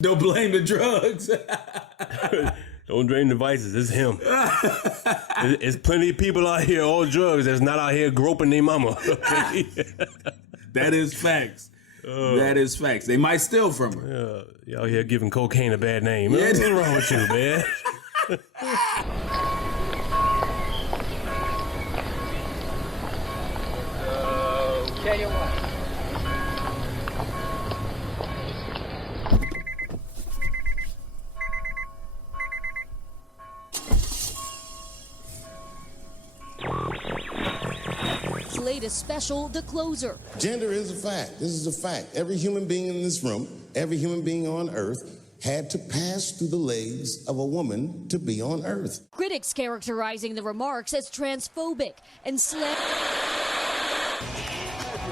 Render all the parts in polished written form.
Don't blame the drugs. Don't blame the vices. It's him. There's plenty of people out here, all drugs, that's not out here groping their mama. Okay? That is facts. That is facts. They might steal from her. Y'all here giving cocaine a bad name. Yeah. What's wrong with you, man? Tell you what. Latest special, The Closer. Gender is a fact. This is a fact. Every human being in this room, every human being on earth had to pass through the legs of a woman to be on earth. Critics characterizing the remarks as transphobic and If you're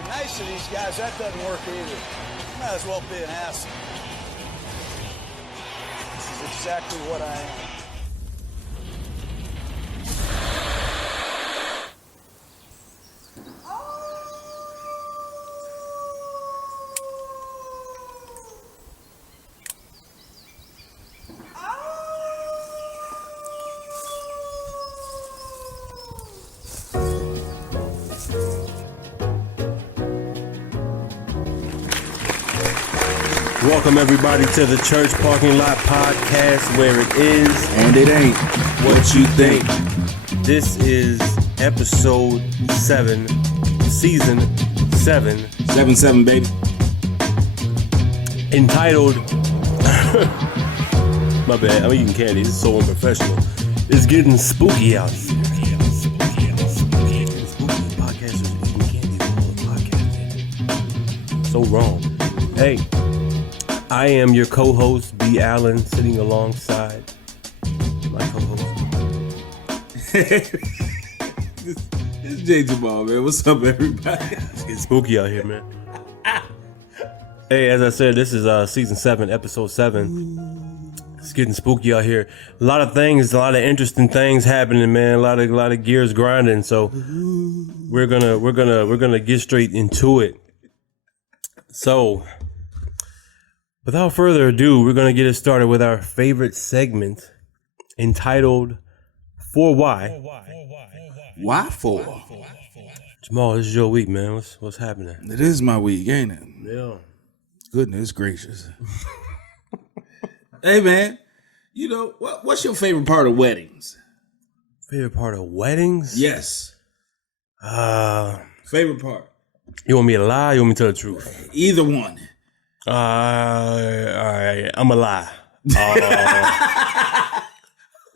nice to these guys, that doesn't work either. You might as well be an asshole. This is exactly what I am. Welcome, everybody, to the Church Parking Lot Podcast, where it is And it ain't what you think. This is episode 7, season 7, 7-7, baby. entitled, my bad, I'm eating candy, this is so unprofessional. It's getting spooky out here. Podcasters eating candy while podcasting. So wrong. Hey, I am your co-host, B. Allen, sitting alongside my co-host. It's J. Jamal, man. What's up, everybody? It's getting spooky out here, man. Hey, as I said, this is season 7, episode 7. It's getting spooky out here. A lot of things, a lot of interesting things happening, man. A lot of gears grinding. So we're gonna get straight into it. So, without further ado, we're gonna get it started with our favorite segment, entitled "For Why." Why for? Jamal, this is your week, man. What's happening? It is my week, ain't it? Yeah. Goodness gracious. Hey, man. You know, what's your favorite part of weddings? Favorite part of weddings? Yes. Favorite part? You want me to lie? Or you want me to tell the truth? Either one. All right. I'm a lie.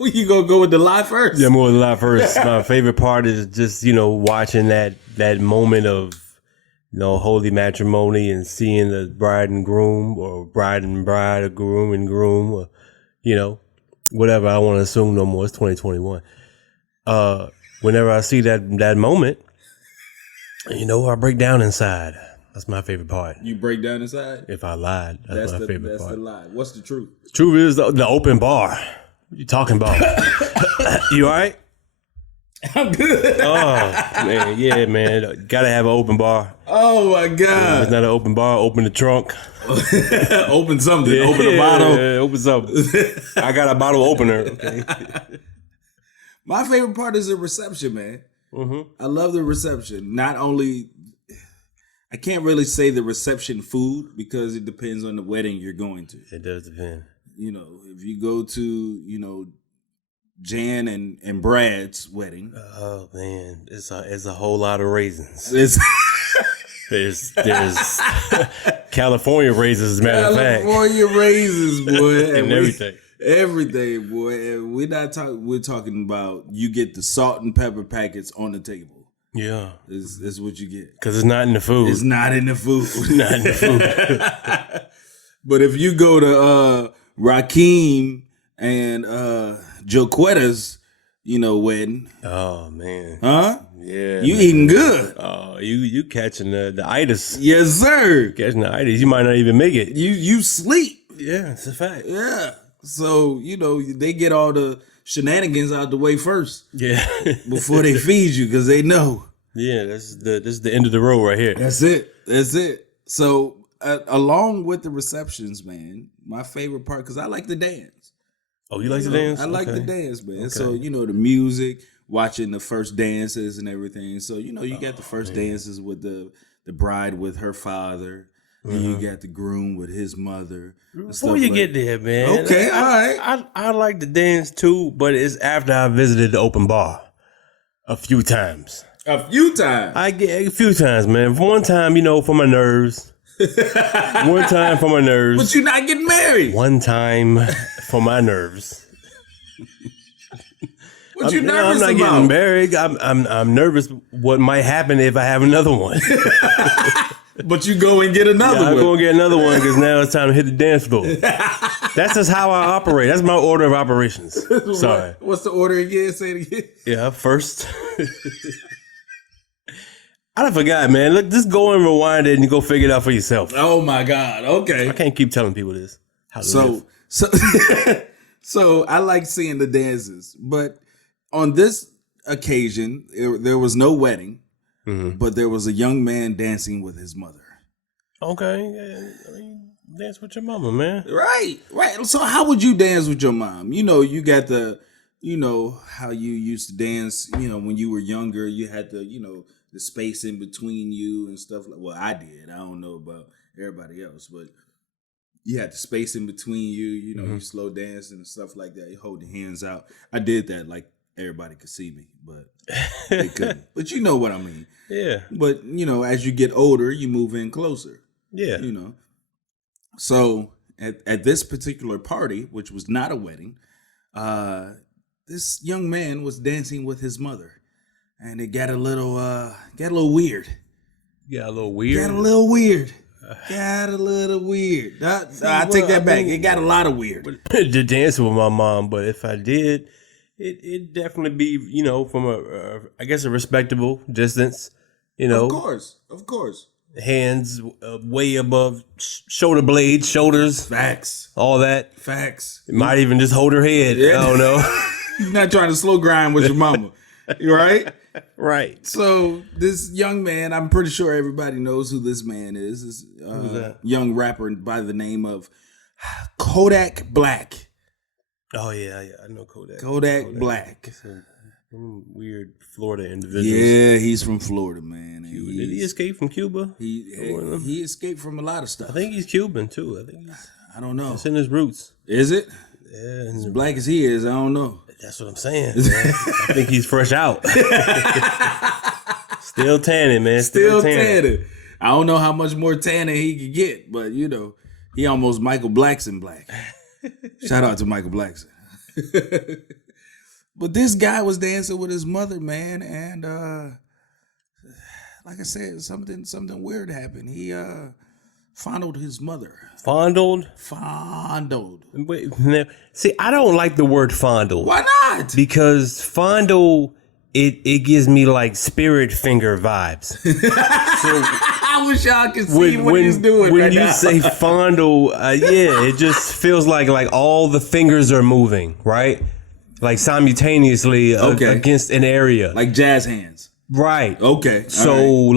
Well, you gonna go with the lie first? Yeah, I'm going to lie first. My favorite part is just, watching that moment of, holy matrimony and seeing the bride and groom, or bride, or groom and groom, or, whatever. I don't want to assume no more. It's 2021. Whenever I see that moment, I break down inside. That's my favorite part. You break down inside? If I lied, that's my favorite part. That's the lie. What's the truth? Truth is the open bar. What you talking about? You all right? I'm good. Oh, man. Yeah, man. Gotta have an open bar. Oh, my God. If it's not an open bar, open the trunk. Open something. Open a bottle. Yeah, open something. I got a bottle opener. Okay. My favorite part is the reception, man. Mm-hmm. I love the reception. Not only, I can't really say the reception food because it depends on the wedding you're going to. It does depend. If you go to, Jan and Brad's wedding. Oh man, it's a whole lot of raisins. There's California raisins, as a matter of fact. California raisins, boy, and everything. Everything, boy. And we're talking about you get the salt and pepper packets on the table. Yeah, Is what you get. Because it's not in the food. It's not in the food. Not in the food. But if you go to Rakeem and Joquetta's, wedding. Oh man. Huh? Yeah. You eating good. Oh, you catching the itis. Yes, sir. Catching the itis. You might not even make it. You sleep. Yeah, it's a fact. Yeah. So, they get all the shenanigans out the way first. Yeah. Before they feed you, because they know. Yeah, this is the end of the road right here. That's it. So along with the receptions, man, my favorite part, because I like to dance. Oh, you like to dance? I like Okay. to dance, man. Okay. So, the music, watching the first dances and everything. So, you got the first dances with the bride with her father. And you got the groom with his mother. Before you get there, man. Okay, all right. I like to dance too, but it's after I visited the open bar a few times. A few times. I get a few times, man. One time, for my nerves. One time for my nerves. But you're not getting married. One time for my nerves. What you nervous I'm not about? getting married. I'm nervous what might happen if I have another one. But you go and get another I'm one. going to get another one because now it's time to hit the dance floor. That's just how I operate. That's my order of operations. Sorry. What's the order again? Say it again. Yeah, first. I done forgot, man. Look, just go and rewind it and go figure it out for yourself. Oh my God. Okay. I can't keep telling people this. How to live. So I like seeing the dances, but on this occasion, there was no wedding, but there was a young man dancing with his mother. Okay, yeah, I mean, dance with your mama, man. Right. So how would you dance with your mom? You got the, how you used to dance, when you were younger, you had the, the space in between you and stuff like, well, I did. I don't know about everybody else, but you had the space in between you, you slow dancing and stuff like that. You hold your hands out. I did that like everybody could see me, but they couldn't. But you know what I mean. Yeah. But, as you get older, you move in closer. Yeah. So at this particular party, which was not a wedding, this young man was dancing with his mother, and it got a little weird. Got a little weird. Got a little weird. I take that back. It got a lot of weird. To dance with my mom, but if I did, it definitely be from I guess a respectable distance. Of course. Hands way above shoulder blades, shoulders, Facts. all that. Facts. Might even just hold her head. Yeah. I don't know. You're not trying to slow grind with your mama. You right? Right. So this young man, I'm pretty sure everybody knows who this man is. This young rapper by the name of Kodak Black. Oh yeah, I know Kodak. Kodak Black. Weird Florida individuals. Yeah, he's from Florida, man. Did he escape from Cuba? He escaped from a lot of stuff. I think he's Cuban too. I don't know. It's in his roots. Is it? Yeah, As black as he is, I don't know. that's what I'm saying. Man. I think he's fresh out. Still tanning, man. Still tanning. I don't know how much more tanning he could get, but he almost Michael Blackson black. Shout out to Michael Blackson. But this guy was dancing with his mother, man, and like I said, something weird happened. He fondled his mother. Fondled? Wait, now, see, I don't like the word fondle. Why not? Because fondle, it gives me like spirit finger vibes. I wish y'all could see what he's doing when right you now. say fondle, it just feels like all the fingers are moving, right? Like simultaneously against an area. Like jazz hands. Right. Okay. So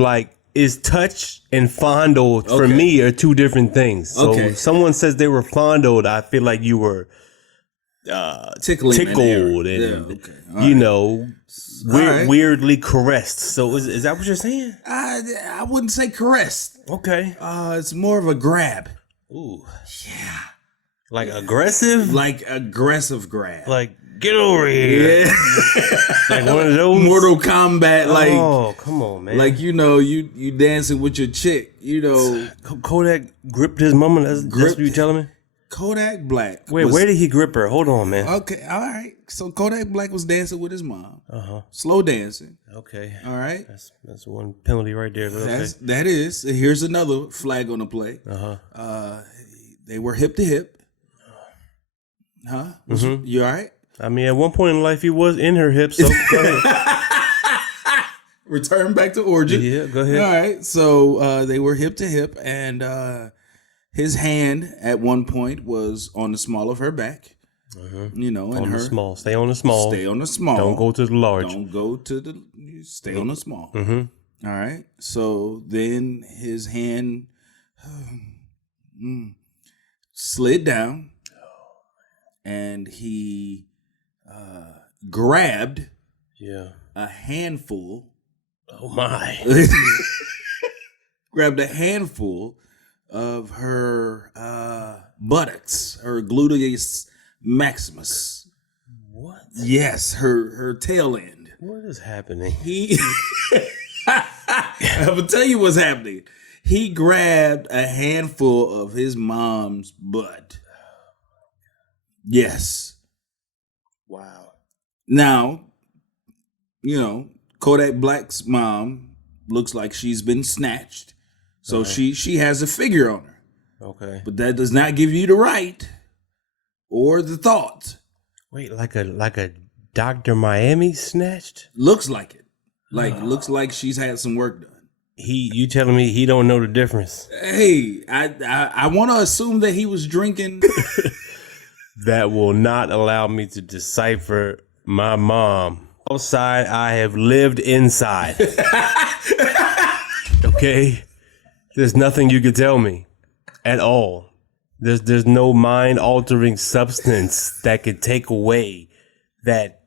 is touch and fondled for me are two different things. So if someone says they were fondled, I feel like you were tickled and weirdly caressed. So is that what you're saying? I wouldn't say caressed. Okay. It's more of a grab. Ooh. Yeah. Like aggressive? Like aggressive grab. Like, get over here. Yeah. Like one of those? Mortal Kombat, like. Oh, come on, man. Like, you dancing with your chick, Kodak gripped his mama? That's what you telling me? Kodak Black. Wait, where did he grip her? Hold on, man. Okay, all right. So Kodak Black was dancing with his mom. Uh-huh. Slow dancing. Okay. All right. That's one penalty right there. Okay. That is. Here's another flag on the play. Uh-huh. They were hip to hip. Huh? Mm-hmm. You all right? I mean, at one point in life, he was in her hips, so go ahead. Return back to origin. Yeah, go ahead. All right. So they were hip to hip, and his hand at one point was on the small of her back. And on the small. Stay on the small. Stay on the small. Don't go to the large. Don't go to the. Stay on the small. Mm-hmm. All right. So then his hand slid down, and he grabbed Yeah. a handful. Oh my. Grabbed a handful of her buttocks, her gluteus maximus. What? Yes, her tail end. What is happening? He, I'm gonna tell you what's happening. He grabbed a handful of his mom's butt. Yes. Wow. Now, Kodak Black's mom looks like she's been snatched. So she has a figure on her. Okay. But that does not give you the right or the thought. Wait, like a Dr. Miami snatched? Looks like it. Looks like she's had some work done. You telling me he don't know the difference? Hey, I want to assume that he was drinking. That will not allow me to decipher my mom. Outside, I have lived inside. Okay? There's nothing you could tell me at all. There's no mind-altering substance that could take away that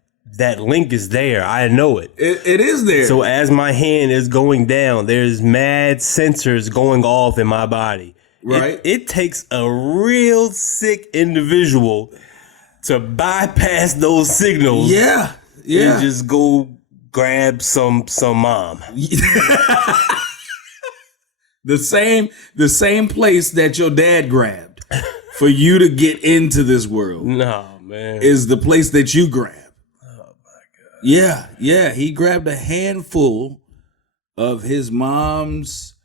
link is there. I know it. It is there. So as my hand is going down, there's mad sensors going off in my body. Right. It takes a real sick individual to bypass those signals. Yeah. And just go grab some mom. The same place that your dad grabbed for you to get into this world. No, man. Is the place that you grab. Oh my God. Yeah. He grabbed a handful of his mom's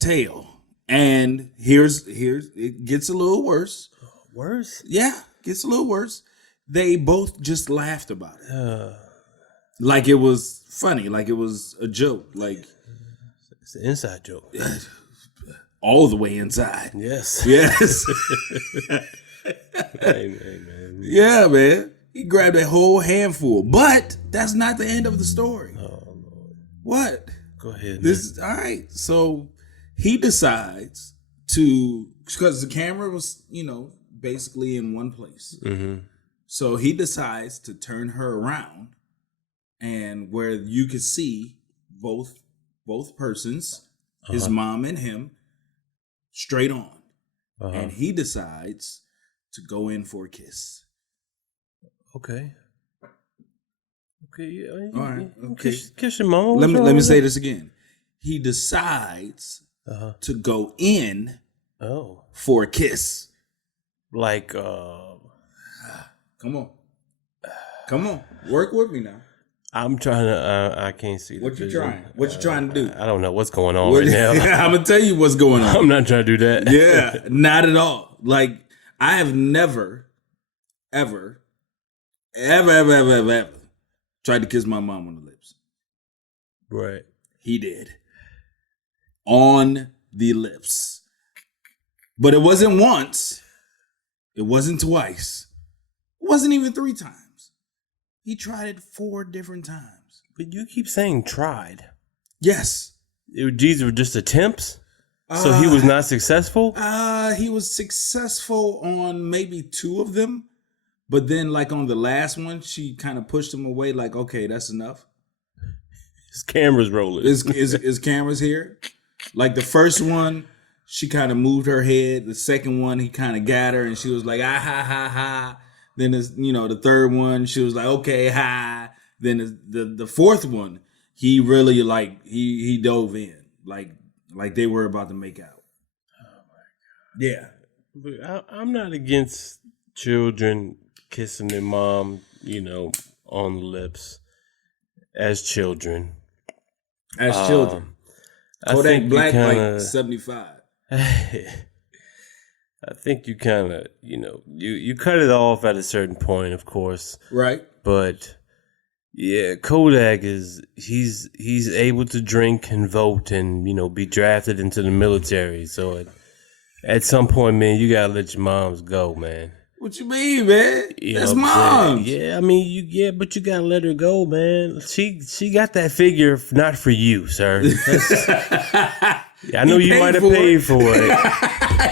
tail. And here's it gets a little worse. Worse? Yeah, gets a little worse. They both just laughed about it. Like it was funny, like it was a joke, like it's an inside joke. All the way inside. Yes. Yes. Hey, man. Yeah, man. He grabbed a whole handful. But that's not the end of the story. Oh, Lord. What? Go ahead. This is all right. So he decides to, because the camera was, basically in one place. Mm-hmm. So he decides to turn her around, and where you could see both persons, his mom and him, straight on. And he decides to go in for a kiss. Okay. Yeah, All right. Okay. Kiss your mama. Let me say this again. He decides to go in for a kiss. Like Come on. Work with me now. I'm trying to I can't see What you vision. trying? What you trying to do? I don't know what's going on right now. I'm gonna tell you what's going on. I'm not trying to do that. Yeah, not at all. Like, I have never, ever tried to kiss my mom on the lips. Right. He did. On the lips. But it wasn't once. It wasn't twice. It wasn't even 3 times. He tried it 4 different times. But you keep saying tried. Yes. These were just attempts? So he was not successful? He was successful on maybe 2 of them. But then, like, on the last one, she kind of pushed him away, like, okay, that's enough. His camera's rolling. His camera's here. Like, the first one, she kind of moved her head. The second one, he kind of got her, and she was like, ah, ha, ha, ha. Then, the third one, she was like, okay, ha. Then the fourth one, he really, like, he dove in. Like they were about to make out. Oh, my God. Yeah. But I'm not against children kissing their mom, on the lips as children. Kodak Black, like 75. I think you kind of, you cut it off at a certain point, of course. Right. But yeah, Kodak he's able to drink and vote and, be drafted into the military. So at some point, man, you gotta let your moms go, man. What you mean, man? You That's know what I'm mom. saying? Yeah, I mean, but you gotta let her go, man. She got that figure not for you, sir. I know you might have paid for it.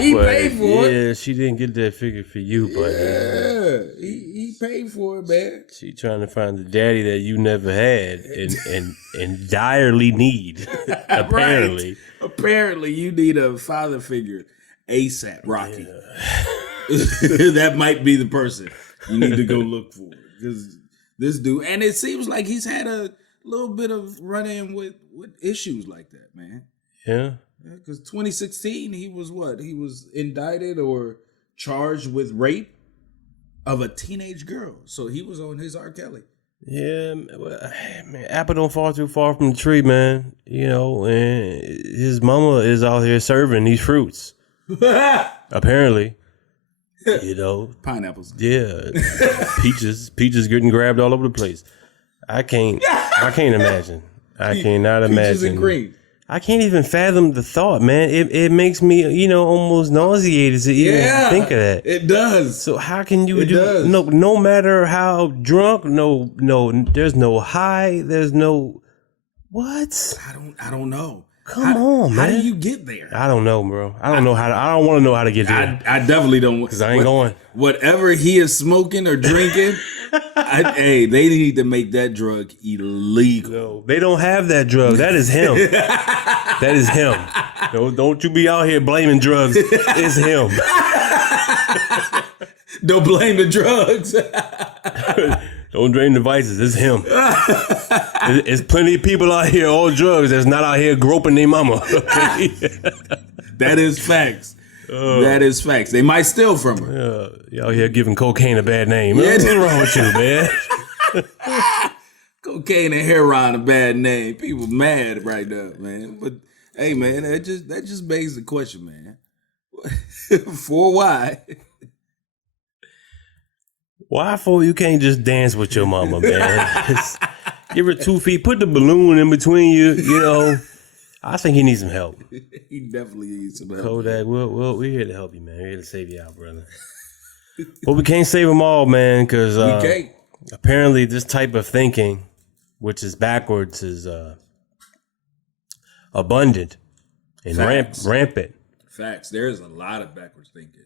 He paid for it. Yeah, she didn't get that figure for you, but Yeah, he paid for it, man. she trying to find the daddy that you never had and direly need. Apparently. Right. Apparently, you need a father figure ASAP, Rocky. That might be the person you need to go look for. Because this dude, and it seems like he's had a little bit of run-in with issues like that, man. Yeah. Because 2016, he was what? He was indicted or charged with rape of a teenage girl. So he was on his R. Kelly. Yeah, well, man, apple don't fall too far from the tree, man. You know, and his mama is out here serving these fruits. Apparently. You know. Pineapples. Yeah. Peaches getting grabbed all over the place. I can't imagine. I cannot imagine. Peaches and cream. I can't even fathom the thought, man. It makes me, almost nauseated to even think of that. It does. So how can you does. no matter how drunk, there's no high, there's no what? I don't know. Come on, man. How do you get there? I don't know, bro. I don't want to know how to get there. I definitely don't. Because I ain't going. Whatever he is smoking or drinking, they need to make that drug illegal. No, they don't have that drug. That is him. That is him. Don't you be out here blaming drugs. It's him. Don't blame the drugs. Don't blame the vices. It's him. There's plenty of people out here on drugs that's not out here groping their mama. Okay? That is facts. That is facts. They might steal from her. You out here giving cocaine a bad name. Yeah. What's wrong with you, man? Cocaine and heroin a bad name. People mad right now, man. But hey, man, that just begs the question, man. For why? Why for you can't just dance with your mama, man? Give her 2 feet. Put the balloon in between you. I think he needs some help. He definitely needs some help. Kodak, we're here to help you, man. We're here to save you out, brother. But we can't save them all, man, because We can't. apparently this type of thinking, which is backwards, is abundant and Facts. rampant. Facts. There is a lot of backwards thinking.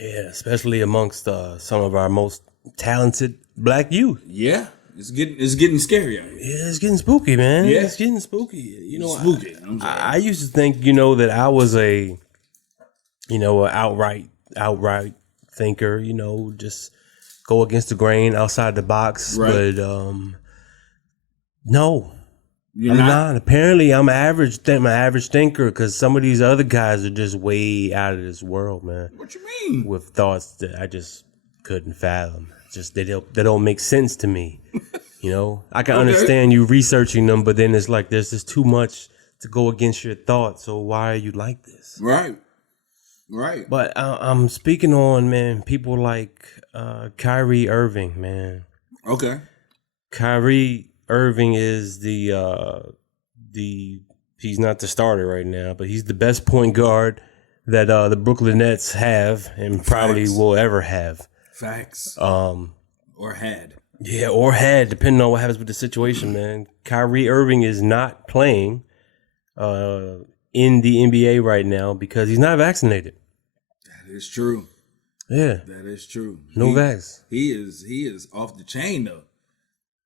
Yeah, especially amongst some of our most talented black youth. Yeah, it's getting scary out here. Yeah, it's getting spooky, man. Yeah. It's getting spooky. Spooky. I'm sorry. I used to think, that I was a outright thinker, just go against the grain, outside the box. Right. But no, You're I'm not? not. Apparently, I'm an average thinker because some of these other guys are just way out of this world, man. What you mean? With thoughts that I just couldn't fathom. Just they don't make sense to me. I can understand you researching them, but then it's like there's just too much to go against your thoughts. So why are you like this? Right. But I'm speaking on, man, people like Kyrie Irving, man. Okay. Kyrie Irving is the he's not the starter right now, but he's the best point guard that the Brooklyn Nets have and probably will ever have. Facts. Or had. Yeah, or had, depending on what happens with the situation, man. Kyrie Irving is not playing in the NBA right now because he's not vaccinated. That is true. Yeah. That is true. No vax. He is off the chain though.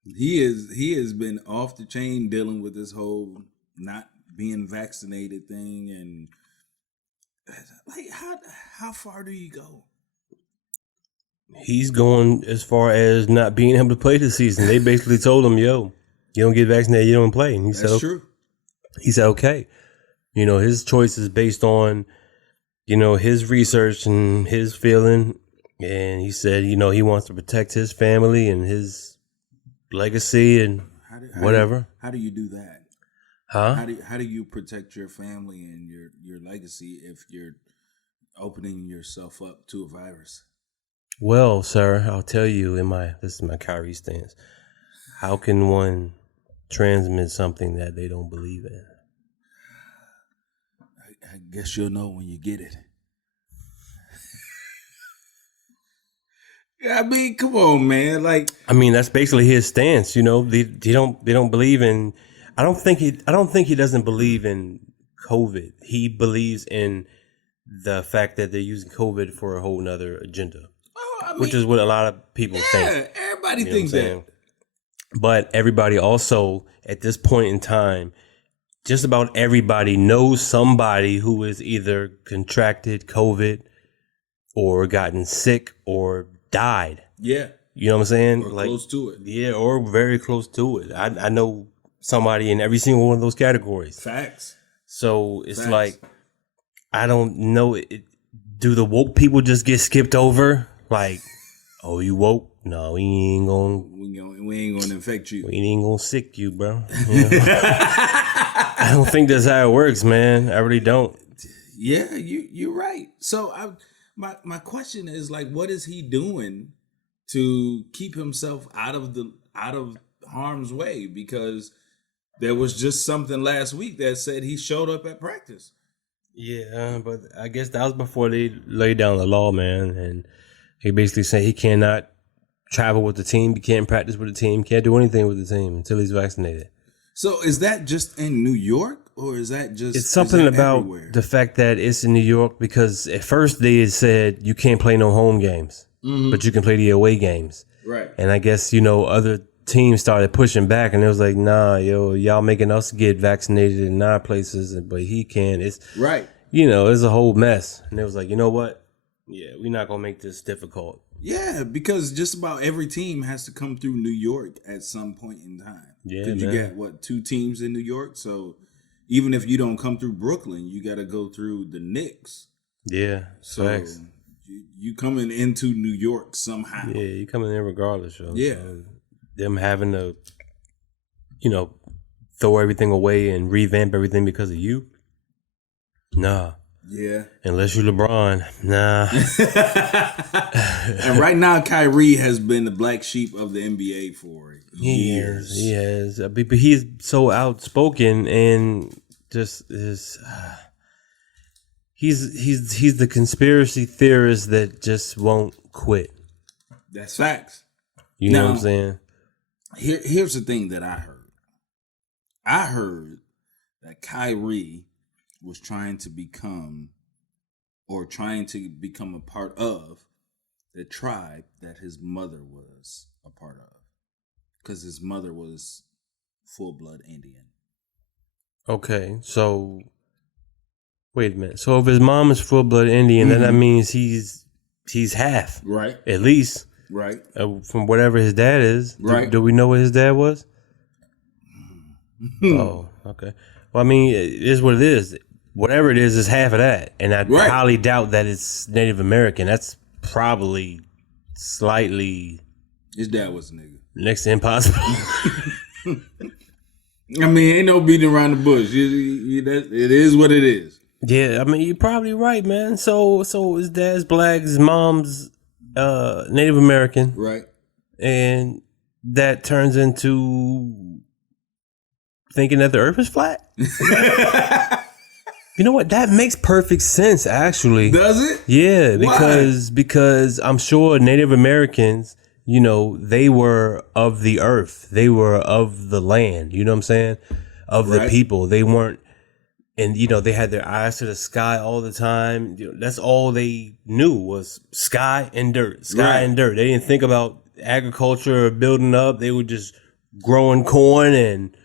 He has been off the chain dealing with this whole not being vaccinated thing, and like how far do you go? He's going as far as not being able to play this season. They basically told him, yo, you don't get vaccinated, you don't play. And he That's true. He said, okay. His choice is based on, his research and his feeling. And he said, he wants to protect his family and his legacy and whatever. How do you do that? Huh? How do you protect your family and your legacy if you're opening yourself up to a virus? Well, sir, I'll tell you this is my Kyrie stance. How can one transmit something that they don't believe in? I guess you'll know when you get it. I mean, come on, man. Like, I mean, that's basically his stance. You know, they don't believe in. I don't think he doesn't believe in COVID. He believes in the fact that they're using COVID for a whole nother agenda, which is what a lot of people think. Yeah, everybody thinks that. But everybody also, at this point in time, just about everybody knows somebody who is either contracted COVID or gotten sick or died. Yeah. You know what I'm saying? Or close to it. Yeah, or very close to it. I know somebody in every single one of those categories. Facts. So it's like, I don't know. Do the woke people just get skipped over? Like, oh, you woke? No, we ain't gonna infect you. We ain't gonna sick you, bro. You know? I don't think that's how it works, man. I really don't. Yeah, you're right. So my question is, like, what is he doing to keep himself out of harm's way? Because there was just something last week that said he showed up at practice. Yeah, but I guess that was before they laid down the law, man. And he basically said he cannot travel with the team, he can't practice with the team, can't do anything with the team until he's vaccinated. So is that just in New York, or is that just... It's something about everywhere? The fact that it's in New York, because at first they had said you can't play no home games, but you can play the away games. Right. And I guess, other teams started pushing back, and it was like, nah, y'all making us get vaccinated in our places, but he can't. It's right. It's a whole mess. And it was like, you know what? Yeah, we're not going to make this difficult. Yeah, because just about every team has to come through New York at some point in time. Yeah, you get, 2 teams in New York? So even if you don't come through Brooklyn, you got to go through the Knicks. Yeah, so facts. You coming into New York somehow. Yeah, you coming in regardless. Yeah. So them having to, throw everything away and revamp everything because of you? Nah. Yeah. Unless you LeBron. Nah. And right now, Kyrie has been the black sheep of the NBA for years. He has. But he's so outspoken and just is... He's the conspiracy theorist that just won't quit. That's facts. You know what I'm saying? Here's the thing that I heard. I heard that Kyrie was trying to become a part of the tribe that his mother was a part of, because his mother was full-blood Indian. Okay, so wait a minute. So if his mom is full-blood Indian, then that means he's half, right? At least, right? From whatever his dad is, right? Do we know what his dad was? Oh, okay. Well, I mean, it is what it is. Whatever it is half of that. And I highly doubt that it's Native American. That's probably slightly... His dad was a nigga. Next to impossible. I mean, ain't no beating around the bush. It is what it is. Yeah, I mean, you're probably right, man. So his dad's black, his mom's Native American. Right. And that turns into thinking that the earth is flat. You know what? That makes perfect sense, actually. Does it? Yeah, because I'm sure Native Americans, they were of the earth. They were of the land. You know what I'm saying? Of the people. They weren't, and they had their eyes to the sky all the time. That's all they knew was sky and dirt. Sky and dirt. They didn't think about agriculture or building up. They were just growing corn and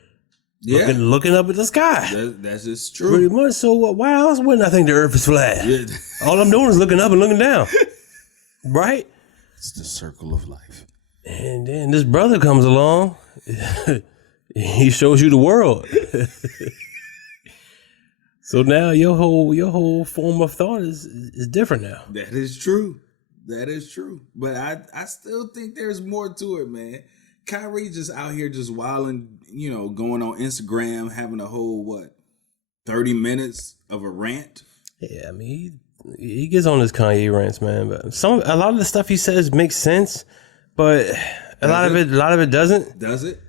looking up at the sky. That's just true. Pretty much. So why else wouldn't I think the earth is flat? Yeah. All I'm doing is looking up and looking down. Right? It's the circle of life. And then this brother comes along. He shows you the world. So now your whole form of thought is different now. That is true. That is true. But I still think there's more to it, man. Kyrie just out here just wilding, going on Instagram, having a whole 30 minutes of a rant. Yeah, I mean he gets on his Kanye rants, man. But a lot of the stuff he says makes sense, but a lot of it doesn't. Does it?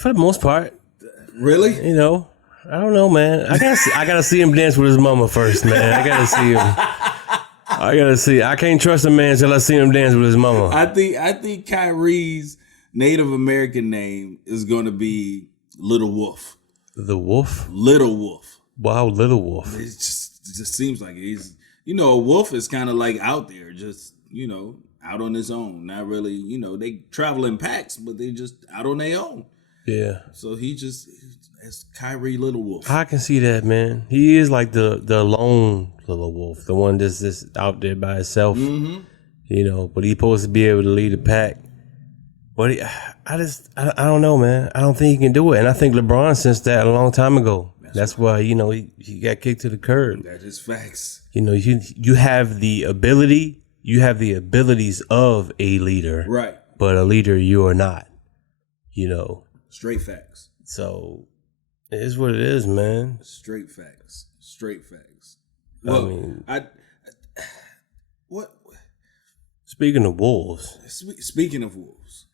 For the most part. Really? I don't know, man. I gotta see him dance with his mama first, man. I gotta see him. I gotta see. I can't trust a man till I see him dance with his mama. I think Kyrie's Native American name is going to be Little Wolf. The wolf? Little Wolf. Wow, Little Wolf. It just seems like he's, a wolf is kind of like out there, just, out on his own. Not really, they travel in packs, but they just out on their own. Yeah. So that's Kyrie Little Wolf. I can see that, man. He is like the lone little wolf, the one that's just out there by himself. Mm-hmm. But he's supposed to be able to lead a pack. But I don't know, man. I don't think he can do it. And I think LeBron sensed that a long time ago. That's why, he got kicked to the curb. That is facts. You have the ability, you have the abilities of a leader. Right. But a leader you are not, Straight facts. So it is what it is, man. Straight facts. Well, what? Speaking of wolves. Speaking of wolves.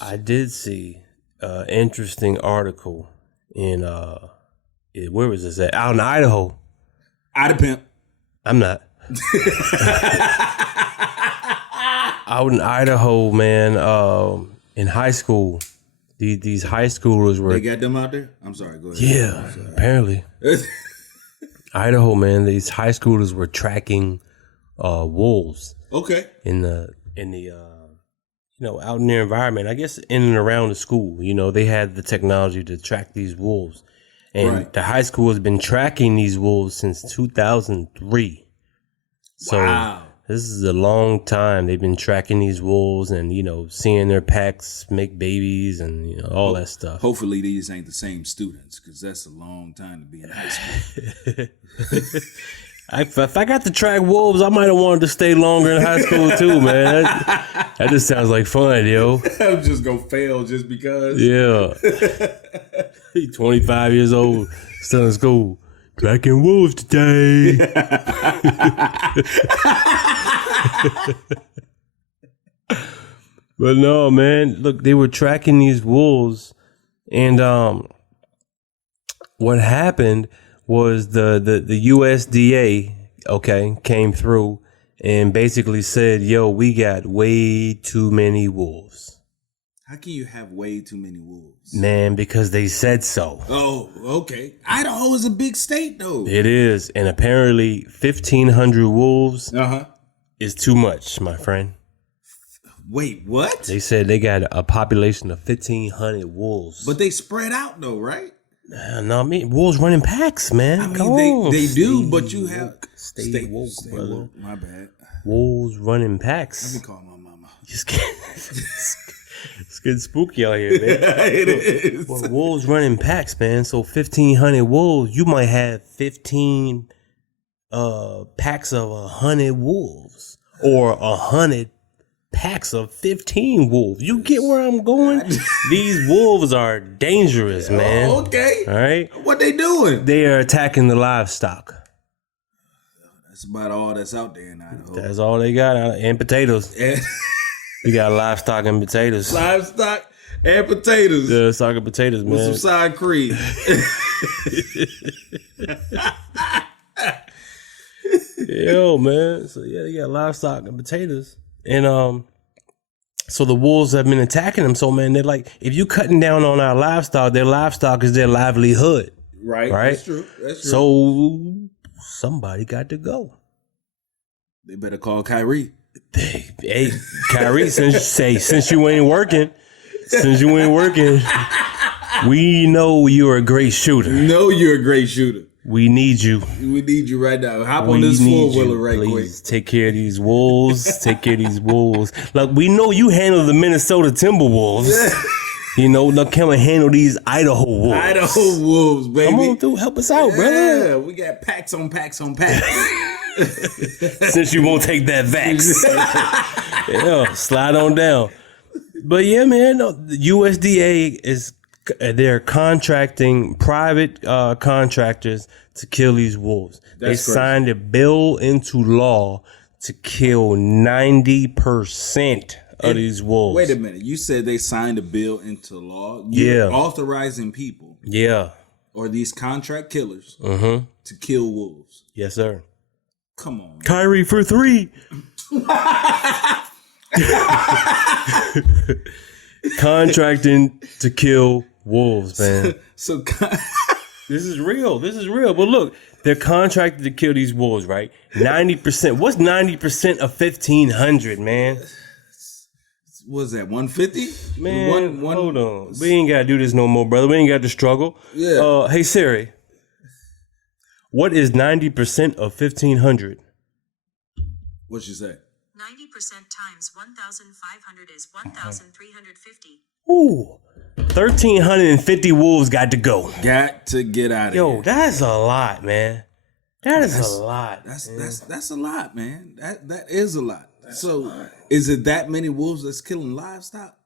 I did see an interesting article in where was this at? Out in Idaho. Ida Pimp. I'm not. Out in Idaho, man. In high school, these high schoolers were. They got them out there? I'm sorry. Go ahead. Yeah, apparently. Idaho, man. These high schoolers were tracking wolves. Okay. In the out in their environment, I guess in and around the school, they had the technology to track these wolves. And right. The high school has been tracking these wolves since 2003. So wow. This is a long time. They've been tracking these wolves and, seeing their packs make babies and, all that stuff. Hopefully these ain't the same students, because that's a long time to be in high school. If I got to track wolves, I might have wanted to stay longer in high school too, man. That just sounds like fun, yo. I'm just going to fail just because. Yeah. He's 25 years old, still in school. Tracking wolves today. But no, man. Look, they were tracking these wolves, and what happened was the USDA came through and basically said, "Yo, we got way too many wolves." How can you have way too many wolves? Man, because they said so. Oh, okay. Idaho is a big state, though. It is, and apparently 1,500 wolves is too much, my friend. Wait, what? They said they got a population of 1,500 wolves. But they spread out, though, right? No, I mean, wolves running packs, man. I mean, they do, Stay but you have... woke. Stay woke, brother. Woke. My bad. Wolves running packs. Let me call my mama. It's getting spooky out here, man. It is. Well, wolves running packs, man. So 1,500 wolves, you might have 15 packs of 100 wolves, or 100 packs of 15 wolves. You get where I'm going? These wolves are dangerous, man. Oh, okay. All right. What they doing? They are attacking the livestock. That's about all that's out there in Idaho. That's all they got, and potatoes. We got livestock and potatoes. Livestock and potatoes. Yeah, livestock and potatoes, man. With some sour cream. Yo, man. So yeah, they got livestock and potatoes. And so the wolves have been attacking them. So man, they're like, if you cutting down on our livestock, their livestock is their livelihood. Right. That's true. So somebody got to go. They better call Kyrie. Hey, Kyrie, since you ain't working, we know you're a great shooter. We need you. We need you right now. Hop on this 4-wheeler right quick. Take care of these wolves. Like, we know you handle the Minnesota Timberwolves. Now can we handle these Idaho wolves? Idaho wolves, baby. Come on through, help us out, brother. Yeah, we got packs on packs on packs. Since you won't take that vax. Yeah, slide on down. But yeah, man, the USDA they're contracting private contractors to kill these wolves. They signed a bill into law to kill 90% of these wolves. Wait a minute. You said they signed a bill into law? You're authorizing people. Yeah. Or these contract killers to kill wolves. Yes, sir. Come on. Kyrie for 3. Contracting to kill wolves, man. So This is real. This is real. But look, they're contracted to kill these wolves, right? 90%. What's 90% of 1,500, man? was that 150? Man, hold on. We ain't got to do this no more, brother. We ain't got to struggle. Yeah. Hey, Siri. What is 90% of 1,500? What you say? 90% times 1,500 is 1,350. Ooh. 1,350 wolves got to go. Got to get out of Yo, here. that's a lot, man. That's a lot. That's a lot, man. That is a lot. So is it that many wolves that's killing livestock?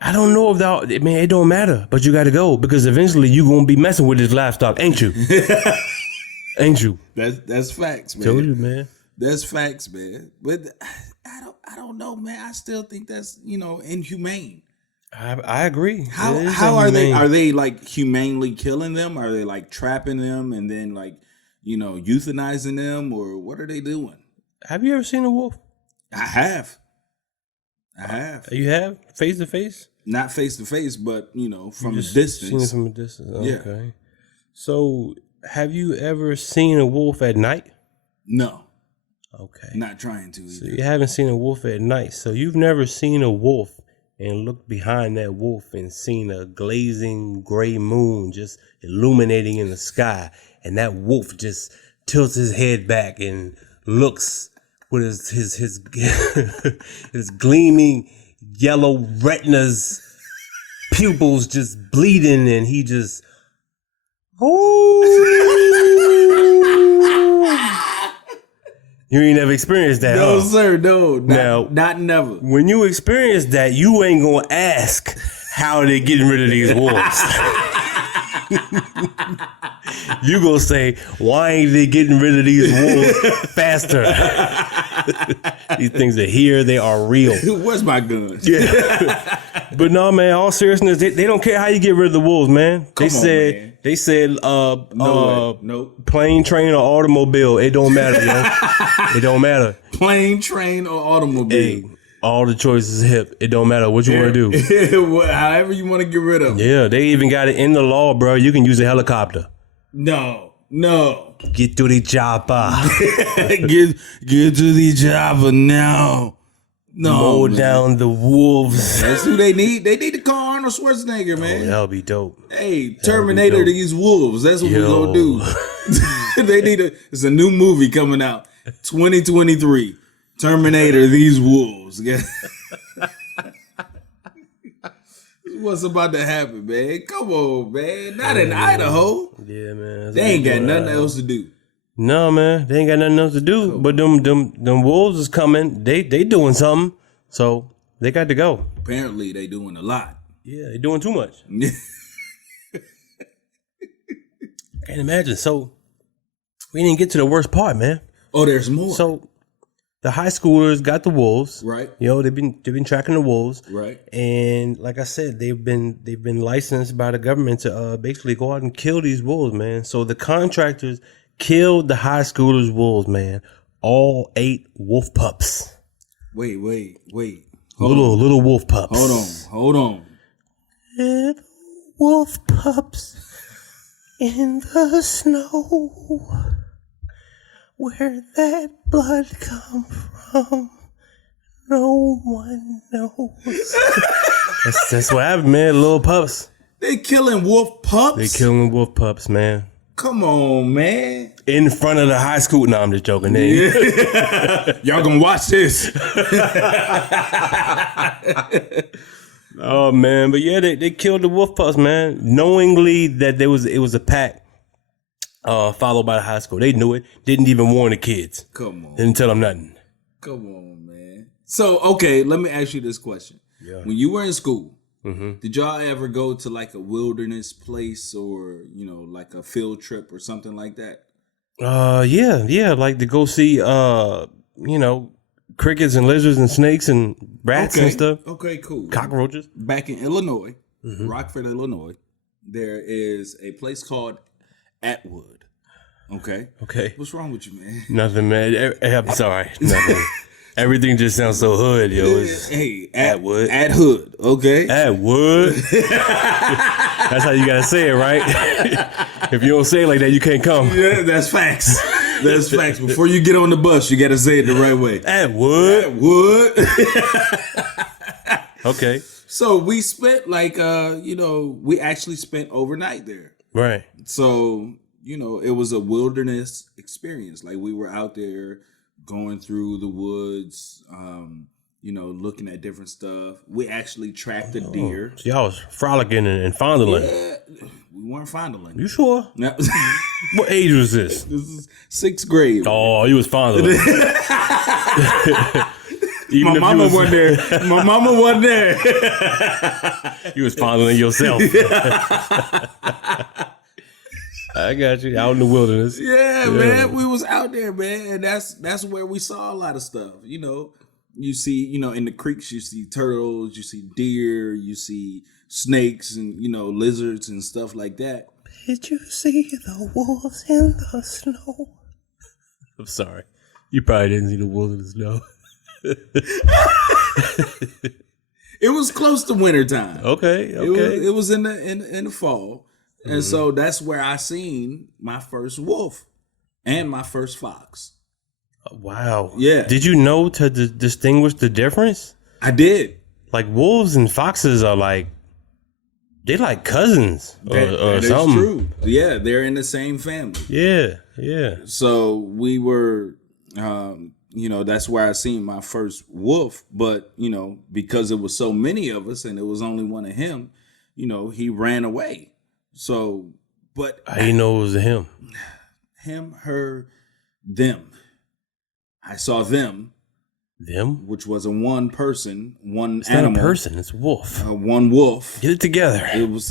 I don't know if that, man, it don't matter, but you got to go because eventually you going to be messing with this livestock, ain't you? Ain't you? That's facts, man. Told you, man. That's facts, man. But I don't know, man. I still think that's, inhumane. I agree. How are they? Are they like humanely killing them? Are they like trapping them and then like, euthanizing them, or what are they doing? Have you ever seen a wolf? I have. You have? Face to face? Not face to face, but from a Just distance. Seen it from a distance. Yeah. Okay. So, have you ever seen a wolf at night? No, Okay. not trying to. So Either. you haven't seen a wolf at night. So you've never seen a wolf and looked behind that wolf and seen a glazing gray moon just illuminating in the sky, and that wolf just tilts his head back and looks with his his gleaming yellow retinas, pupils just bleeding, and he just You ain't never experienced that, No, huh? sir. No, Now- not never. When you experience that, you ain't gonna ask how they getting rid of these wolves. You gonna say, why ain't they getting rid of these wolves faster? These things are here, they are real. Where's my gun? Yeah. But no, man, all seriousness, they don't care how you get rid of the wolves, man. Come on, man. They said No way. Nope. plane, train, or automobile. It don't matter, yo. It don't matter. Plane, train, or automobile. Hey, all the choices hip. It don't matter what you want to do. However you want to get rid of it. Yeah, they even got it in the law, bro. You can use a helicopter. No. Get to the chopper. get to the chopper now. No, Mow man. down the wolves. That's who they need. They need to call Arnold Schwarzenegger, man. That'll be dope. Hey, Terminator dope. these wolves. That's what Yo. we're gonna do. They need it's a new movie coming out. 2023. Terminator these wolves. What's about to happen, man? Come on, man. Not in Idaho. Yeah, man. They ain't got nothing else to do. No, man. They ain't got nothing else to do. But them wolves is coming. They doing something. So they got to go. Apparently, they doing a lot. Yeah, they doing too much. Can't imagine. So we didn't get to the worst part, man. Oh, there's more. So the high schoolers got the wolves. Right. They've been tracking the wolves. Right. And like I said, they've been licensed by the government to basically go out and kill these wolves, man. So the contractors killed the high schoolers' wolves, man. All 8 wolf pups. Wait. Little wolf pups. Hold on. Little wolf pups in the snow. Where that blood come from, no one knows. that's what happened, man. Little pups. They killing wolf pups? They killing wolf pups, man. Come on, man. In front of the high school. No, I'm just joking. Y'all gonna watch this. Oh man, but yeah, they killed the wolf pups, man, knowingly that it was a pack followed by the high school. They knew it. Didn't even warn the kids. Come on. Didn't tell them nothing. Come on, man. So, okay, let me ask you this question. Yeah. When you were in school, did y'all ever go to like a wilderness place or, like a field trip or something like that? Yeah, like to go see crickets and lizards and snakes and rats and stuff. Okay, cool. Cockroaches. Back in Illinois, Rockford, Illinois, there is a place called Atwood. Okay. Okay. What's wrong with you, man? Nothing, man. I'm sorry. Nothing. Everything just sounds so hood, yo. It's Hey, Atwood. At Hood, okay? Atwood. That's how you gotta say it, right? If you don't say it like that, you can't come. Yeah, that's facts. That's facts. Before you get on the bus, you got to say it the right way. Atwood. Atwood. Okay. So we spent we actually spent overnight there. Right. So, it was a wilderness experience. Like we were out there going through the woods, looking at different stuff. We actually tracked a deer. So y'all was frolicking and fondling. Yeah, we weren't fondling. You sure? No. What age was this? This is 6th grade. Oh, you was fondling. Even My if mama you wasn't there. My mama wasn't there. You was fondling yourself. I got you. Out in the wilderness. Yeah, man. We was out there, man. And that's where we saw a lot of stuff. You see, in the creeks, you see turtles, you see deer, you see snakes and, lizards and stuff like that. Did you see the wolves in the snow? I'm sorry. You probably didn't see the wolves in the snow. It was close to wintertime. Okay. It was in the fall. And so that's where I seen my first wolf and my first fox. Wow. Yeah. Did you know to distinguish the difference? I did. Like wolves and foxes are they're like cousins or That is something. true. Yeah, they're in the same family. Yeah. So we were, that's where I seen my first wolf. But, because it was so many of us and it was only one of him, he ran away. So, but How you know it was him? him, her, them. I saw them, Them? which was a one person, one It's animal. not a person. It's a wolf. One wolf. Get it together.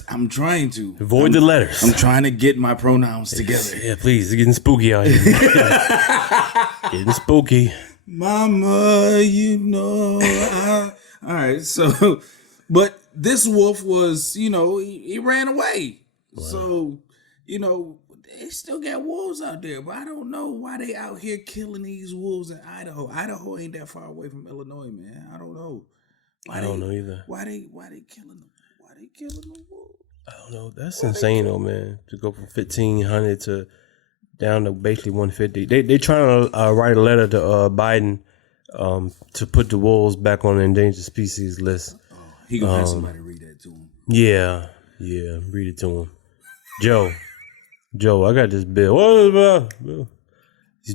I'm trying to. Avoid the letters. I'm trying to get my pronouns together. Yeah, please. It's getting spooky out here. Getting spooky. Mama, all right. So, but this wolf was, he ran away. Wow. So, they still got wolves out there, but I don't know why they out here killing these wolves in Idaho. Idaho ain't that far away from Illinois, man. I don't know. I don't know either. Why they killing them? Why they killing the wolves? I don't know. That's insane, though, man. To go from 1,500 to down to basically 150. They trying to write a letter to Biden to put the wolves back on the endangered species list. Oh, he gonna have somebody read that to him. Yeah. Read it to him. Joe, I got this bill. What is it about?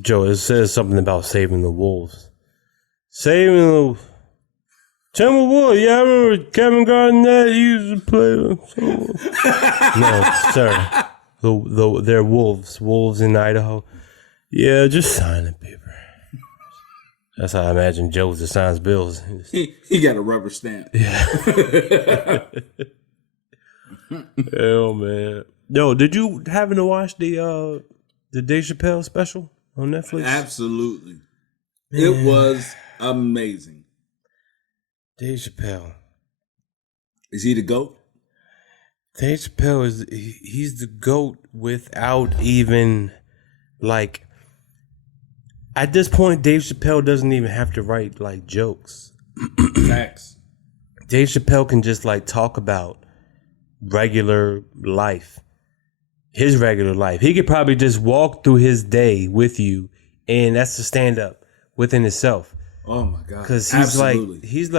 Joe, it says something about saving the wolves. Saving the Timber Wolves. Yeah, I remember Kevin Garnett used to play. No, sir. They're wolves. Wolves in Idaho. Yeah, just sign the paper. That's how I imagine Joe just signs bills. He got a rubber stamp. Yeah. Hell, man. Yo, did you happen to watch the Dave Chappelle special on Netflix? Absolutely. Man. It was amazing. Dave Chappelle. Is he the GOAT? Dave Chappelle he's the GOAT without even at this point Dave Chappelle doesn't even have to write jokes. Facts. Dave Chappelle can just talk about regular life. His regular life. He could probably just walk through his day with you, and that's a stand up within itself. Oh my God. Because he's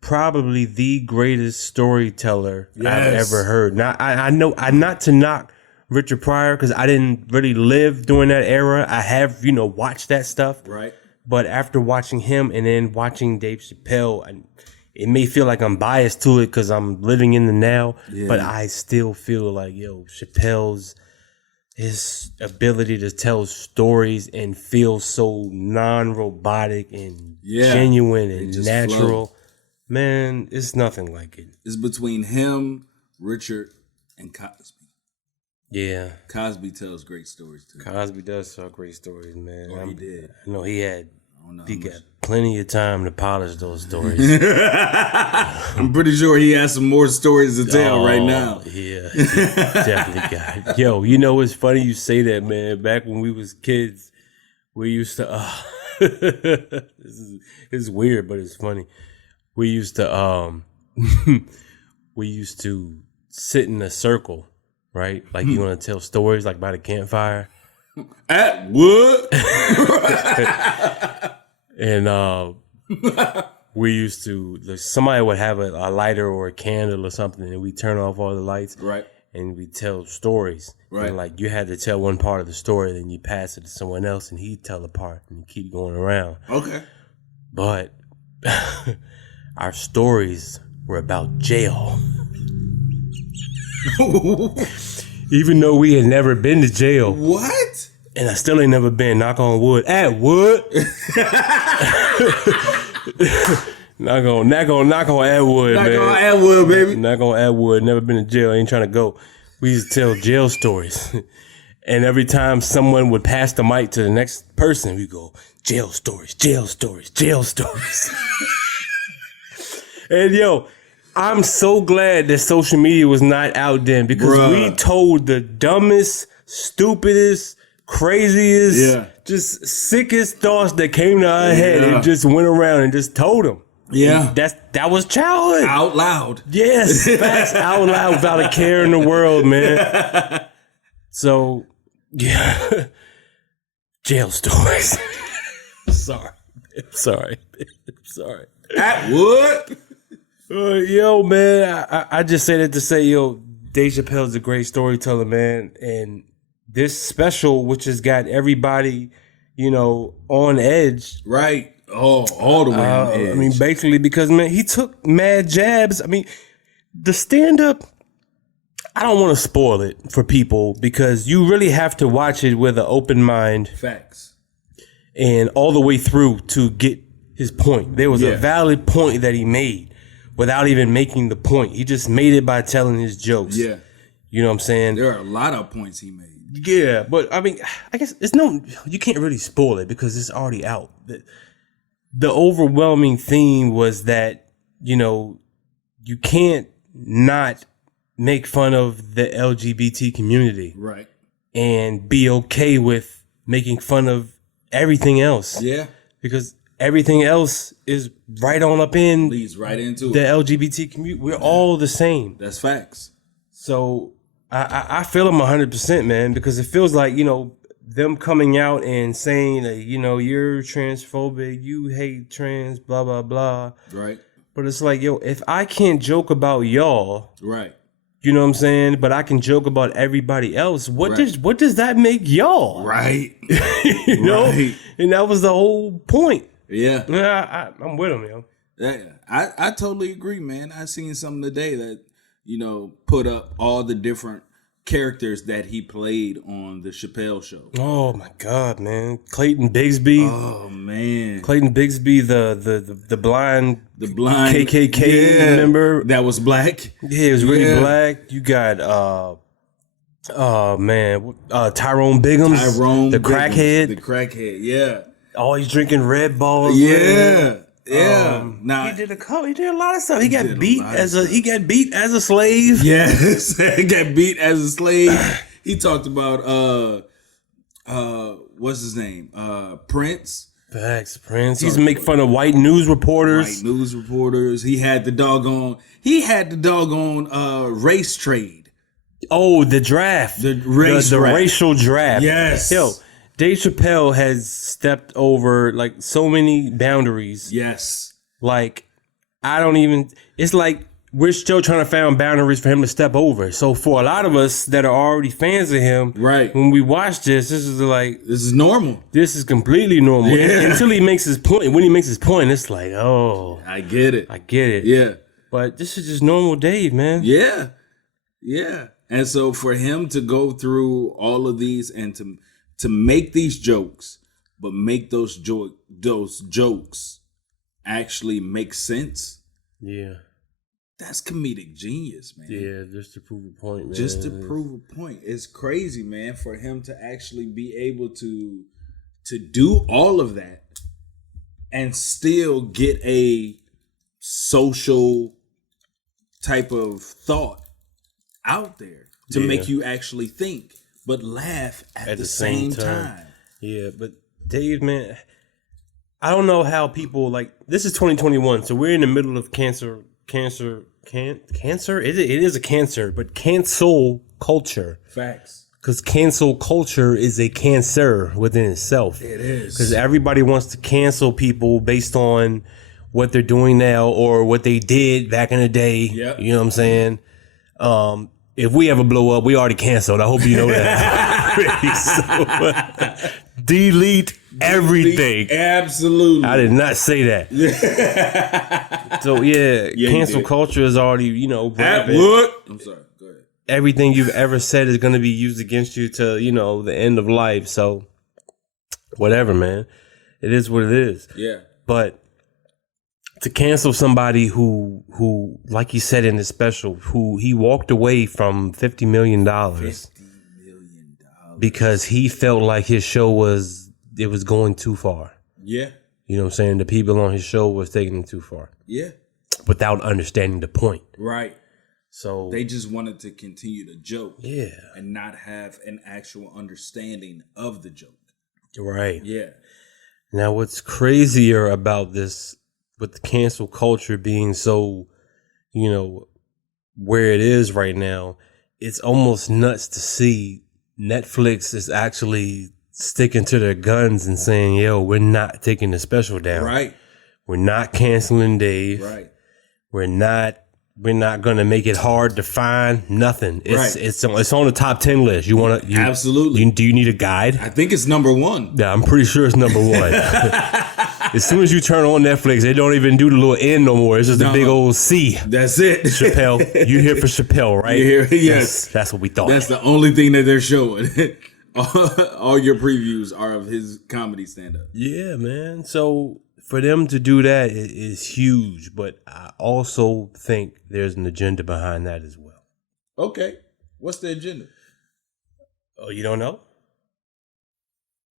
probably the greatest storyteller I've ever heard. Now I know not to knock Richard Pryor because I didn't really live during that era. I have, watched that stuff. Right. But after watching him and then watching Dave Chappelle, it may feel like I'm biased to it because I'm living in the now, but I still feel like, his ability to tell stories and feel so non-robotic and genuine and natural, flow. Man, it's nothing like it. It's between him, Richard, and Cosby. Yeah. Cosby tells great stories too. Cosby does tell great stories, man. He did. I know he had I don't know. He got plenty of time to polish those stories. I'm pretty sure he has some more stories to tell right now. Yeah, he definitely got. Yo, you know what's funny? You say that, man. Back when we was kids, we used to. This is weird, but it's funny. We used to we used to sit in a circle, right? Like you want to tell stories, like by the campfire. At Wood. And we used to, somebody would have a lighter or a candle or something, and we turn off all the lights, Right. and we tell stories. Right. And like you had to tell one part of the story, then you pass it to someone else, and he'd tell a part, and you keep going around. Okay. But our stories were about jail. Even though we had never been to jail. What? And I still ain't never been, knock on wood. At Wood. Knock on Atwood, Knock man. on Atwood, baby. Knock on Atwood. Never been to jail. Ain't trying to go. We used to tell jail stories. And every time someone would pass the mic to the next person, we go, jail stories, jail stories, jail stories. And yo, I'm so glad that social media was not out then, because we told the dumbest, stupidest, craziest, just sickest thoughts that came to our head and just went around and just told them. Yeah. That was childhood. Out loud. Yes, facts out loud without a care in the world, man. So, yeah. Jail stories. Sorry. Atwood. Yo, man, I just say that to say, yo, Dave Chappelle's a great storyteller, man. And this special, which has got everybody, on edge. Right. Oh, all the way on edge. I mean, basically, because, man, he took mad jabs. I mean, the stand-up, I don't want to spoil it for people, because you really have to watch it with an open mind. Facts. And all the way through to get his point. There was a valid point that he made without even making the point. He just made it by telling his jokes. Yeah. You know what I'm saying? There are a lot of points he made. Yeah, but I mean, I guess you can't really spoil it because it's already out. The overwhelming theme was that, you can't not make fun of the LGBT community. Right. And be okay with making fun of everything else. Yeah. Because everything else is right on up in Leads right into the it. LGBT community. We're all the same. That's facts. So I feel them 100%, man, because it feels like, them coming out and saying that, you're transphobic, you hate trans, blah, blah, blah. Right. But it's like, yo, if I can't joke about y'all, Right. you know what I'm saying? But I can joke about everybody else. What does that make y'all? Right. You know? Right. And that was the whole point. Yeah. I'm with him, yo. Yeah, I totally agree, man. I seen something today that, put up all the different characters that he played on the Chappelle show. Oh my God, man. Clayton Bigsby. Oh man. Clayton Bigsby, the blind KKK yeah, member. that was black. Yeah, it was really black. You got Tyrone Biggums. The crackhead. The crackhead, yeah. Always drinking Red Balls. Yeah. Man. Yeah. Now he did a lot of stuff. He got beat as a slave. Yes. He got beat as a slave. He talked about what's his name? Prince. Facts, Prince. He used to make fun of white news reporters. He had the doggone race trade. Oh, the draft. The racial draft. Yes. Yo, Dave Chappelle has stepped over like so many boundaries. Yes. Like, it's like we're still trying to find boundaries for him to step over. So for a lot of us that are already fans of him, right, when we watch this is normal. This is completely normal. Yeah. Until he makes his point. When he makes his point, it's like, oh. I get it. Yeah. But this is just normal Dave, man. Yeah. Yeah. And so for him to go through all of these and to make these jokes, but make those jokes actually make sense. Yeah. That's comedic genius, man. Yeah, just to prove a point, man. Just to prove a point. It's crazy, man, for him to actually be able to do all of that and still get a social type of thought out there to make you actually think, but laugh at the same time. Yeah, but Dave, man, I don't know how people like. This is 2021, so we're in the middle of cancer. It is a cancer, but cancel culture. Facts. Because cancel culture is a cancer within itself. It is. Because everybody wants to cancel people based on what they're doing now or what they did back in the day. Yep. You know what I'm saying? If we ever blow up, we already canceled. I hope you know that. So, delete everything. Absolutely. I did not say that. So yeah, cancel culture is already, rampant. What? I'm sorry. Go ahead. Everything you've ever said is going to be used against you to, the end of life. So whatever, man. It is what it is. Yeah. But to cancel somebody who, like you said in the special, who he walked away from $50 million because he felt like his show was going too far. Yeah. You know what I'm saying? The people on his show was taking it too far. Yeah. Without understanding the point. Right. So they just wanted to continue to joke. Yeah. And not have an actual understanding of the joke. Right. Yeah. Now, what's crazier about this, with the cancel culture being so, where it is right now, it's almost nuts to see Netflix is actually sticking to their guns and saying, yo, we're not taking the special down. Right. We're not canceling Dave. Right. We're not gonna make it hard to find nothing. It's on the top 10 list. You wanna absolutely. Do you need a guide? I think it's number 1. Yeah, I'm pretty sure it's number 1. As soon as you turn on Netflix, they don't even do the little N no more. It's just a big old C. That's it. Chappelle. You're here for Chappelle, right? You're here, yes. That's what we thought. That's the only thing that they're showing. All your previews are of his comedy stand-up. Yeah, man. So for them to do that is huge, but I also think there's an agenda behind that as well. Okay. What's the agenda? Oh, you don't know?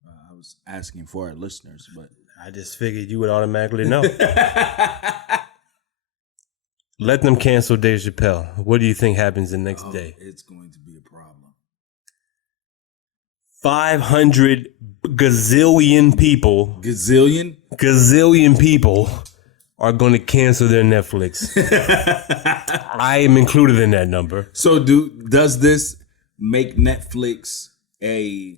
I was asking for our listeners, but I just figured you would automatically know. Let them cancel Dave Chappelle. What do you think happens the next day? It's going to be a problem. 500 gazillion people. Gazillion people are going to cancel their Netflix. I am included in that number. So does this make Netflix a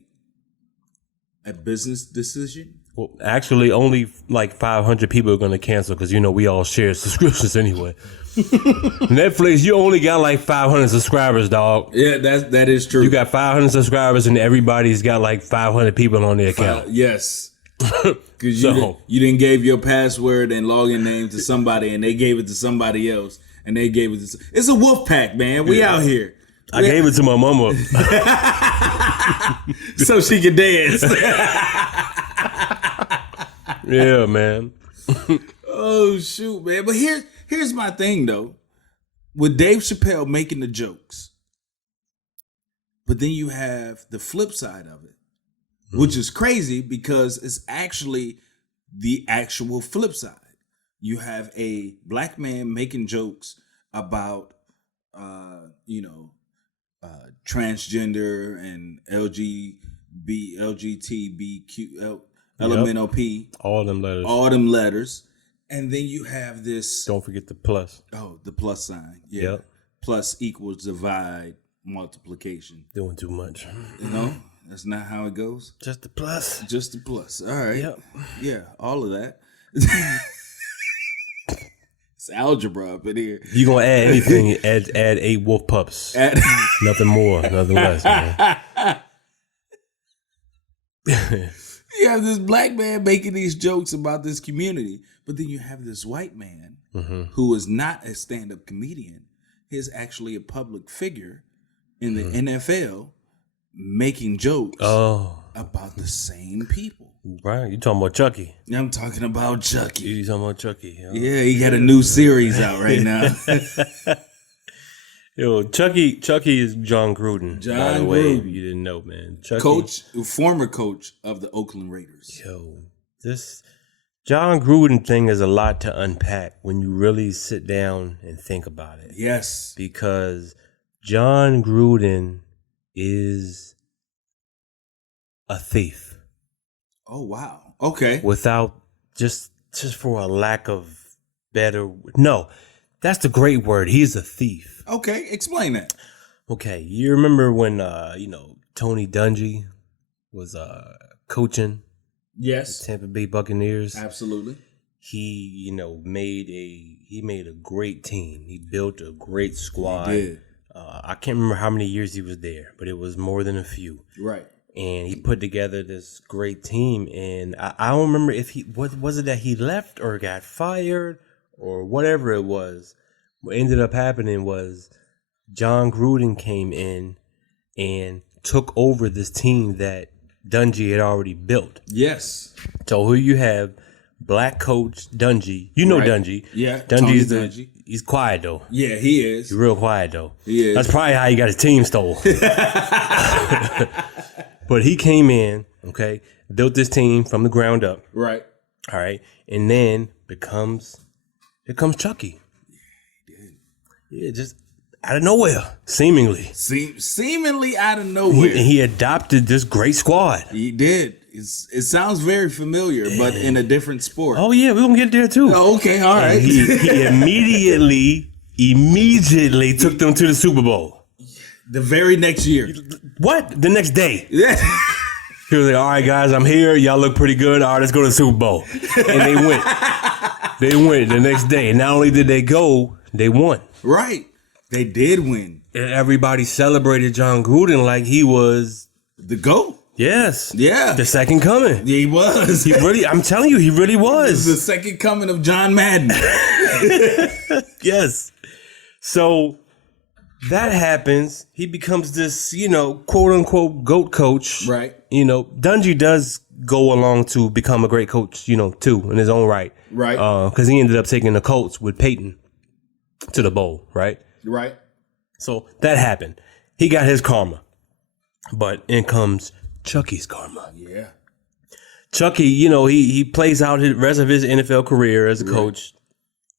business decision? Well, actually, only like 500 people are going to cancel because, we all share subscriptions anyway. Netflix, you only got like 500 subscribers, dog. Yeah, that is true. You got 500 subscribers and everybody's got like 500 people on their account. Yes. Because you didn't give your password and login name to somebody and they gave it to somebody else and they gave it to... It's a wolf pack, man. We out here. I gave it to my mama. So she could dance. Yeah, man. Oh, shoot, man. But here's my thing, though. With Dave Chappelle making the jokes, but then you have the flip side of it, which is crazy because it's actually the actual flip side. You have a black man making jokes about, transgender and LGBTQ, LMNOP. All them letters. And then you have this. Don't forget the plus. Oh, the plus sign. Yeah. Yep. Plus equals divide multiplication. Doing too much. That's not how it goes. Just the plus. Just the plus. All right. Yep. Yeah, all of that. It's algebra up in here. You gonna add anything? add 8 wolf pups. Nothing more, nothing less. Man. You have this black man making these jokes about this community, but then you have this white man who is not a stand-up comedian. He's actually a public figure in the NFL making jokes about the same people. Right, you talking about Chucky? I'm talking about Chucky. You talking about Chucky? Yeah, he got a new series out right now. Yo, Chucky is John Gruden. By the way, if you didn't know, man. Chucky, former coach of the Oakland Raiders. Yo, this John Gruden thing is a lot to unpack when you really sit down and think about it. Yes. Because John Gruden is a thief. Oh wow. Okay. Without just for a lack of better. No, that's the great word. He's a thief. Okay. Explain that. Okay, you remember when Tony Dungy was coaching Yes. the Tampa Bay Buccaneers? Absolutely. He made a great team. He built a great squad. He did. I can't remember how many years he was there, but it was more than a few. Right. And he put together this great team. And I don't remember if what was it that he left or got fired or whatever it was. What ended up happening was John Gruden came in and took over this team that Dungy had already built. Yes. So who you have? Black coach Dungy. You know Right. Dungy. Yeah, Dungy's Tony Dungy. He's quiet though. Yeah, he is. He's real quiet though. He is. That's probably how he got his team stole. But he came in, okay, built this team from the ground up. Right. All right. And then here comes Chucky. He did. Yeah, just out of nowhere, seemingly. Seemingly out of nowhere. He adopted this great squad. He did. It sounds very familiar, but in a different sport. Oh yeah, we're gonna get there too. Oh, okay, all right. And he immediately took them to the Super Bowl. The very next year. What? The next day. Yeah. He was like, all right, guys, I'm here. Y'all look pretty good. All right, let's go to the Super Bowl. And they went. They went the next day. And not only did they go, they won. Right. They did win. And everybody celebrated John Gruden like he was, The GOAT. yes. Yeah. The second coming. He was. I'm telling you, he really This is the was. second coming of John Madden. Yes. So that happens. He becomes this, quote unquote GOAT coach. Right. Dungy does go along to become a great coach, too, in his own right. Right. Because he ended up taking the Colts with Peyton to the bowl, right? Right. So that happened. He got his karma. But in comes Chucky's karma. Yeah. Chucky, he plays out the rest of his NFL career as a coach,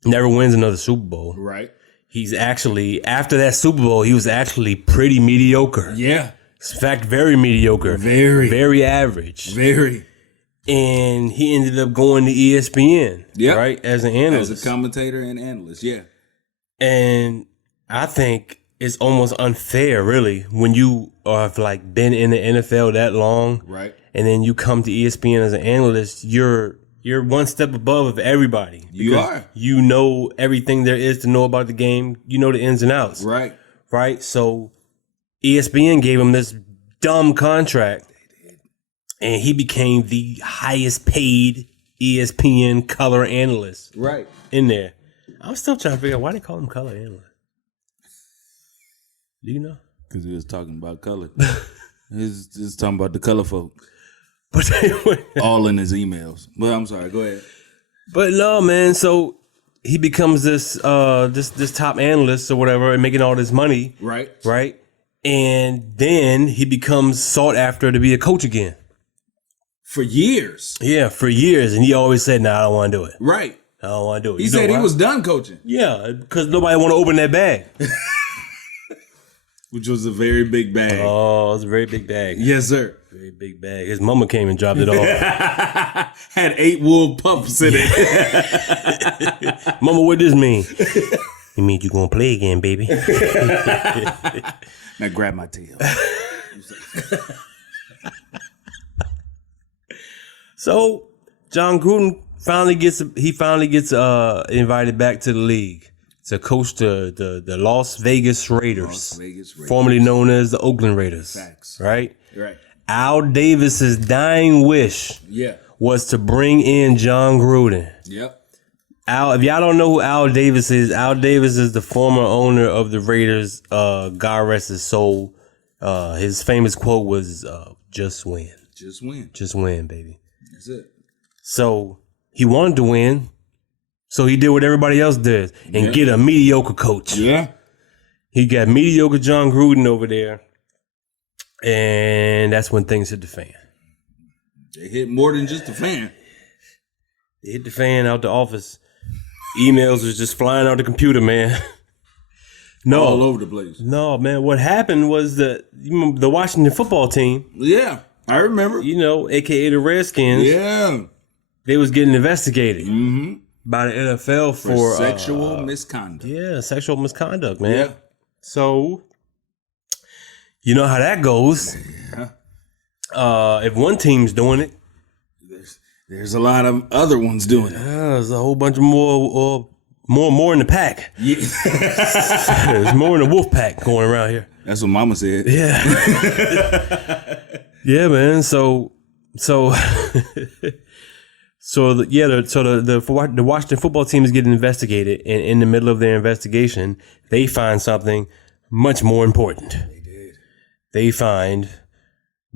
never wins another Super Bowl. Right. He's actually, after that Super Bowl, he was actually pretty mediocre. Yeah. In fact, very mediocre. Very average. Very. And he ended up going to ESPN, Yep. right, as an analyst. As a commentator and analyst, yeah. And I think it's almost unfair, really, when you have been in the NFL that long, Right. and then you come to ESPN as an analyst. You're one step above of everybody. You because are. You know everything there is to know about the game. You know the ins and outs. Right. Right. So ESPN gave him this dumb contract, and he became the highest paid ESPN color analyst Right. in there. I'm still trying to figure out why they call him color analyst. Do you know? Because he was talking about color. He was just talking about the color folk. But anyway, All in his emails. But I'm sorry, go ahead. but no, man. So he becomes this this top analyst or whatever, and making all this money, Right. right? And then he becomes sought after to be a coach again. For years. Yeah, for years, and he always said, "No, I don't want to do it. Right. I don't want to do it." He You know said he why? was done coaching, Yeah, because nobody want to open that bag. which was a very big bag. Oh, it's a very big bag. Yes, sir. Very big bag. His mama came and dropped it off. Had 8 wool puffs in it. Mama, what this mean? It means you gonna play again, baby. Now grab my tail. So John Gruden finally gets invited back to the league to coach the Las Vegas Raiders, Las Vegas Raiders. formerly known as the Oakland Raiders. Facts. Right? Right. Al Davis's dying wish Yeah. was to bring in John Gruden. Yep. If y'all don't know who Al Davis is the former owner of the Raiders. God rest his soul. His famous quote was, "Just win, Just win. just win, baby." That's it. So he wanted to win, so he did what everybody else did and get a mediocre coach. Yeah. He got mediocre John Gruden over there, and that's when things hit the fan. They hit more than just a fan. It hit the fan out the office. Emails was just flying out the computer, man. No, all over the place. No, man. What happened was the Washington football team. Yeah, I remember. AKA the Redskins. Yeah, they was getting investigated by the NFL for sexual misconduct. Yeah, sexual misconduct, man. Yeah. So, you know how that goes. Yeah. If one team's doing it, there's a lot of other ones doing it. There's a whole bunch of more in the pack. Yeah. There's more in the wolf pack going around here. That's what Mama said. Yeah. Yeah, man. So the Washington football team is getting investigated, and in the middle of their investigation, they find something much more important. They did. They find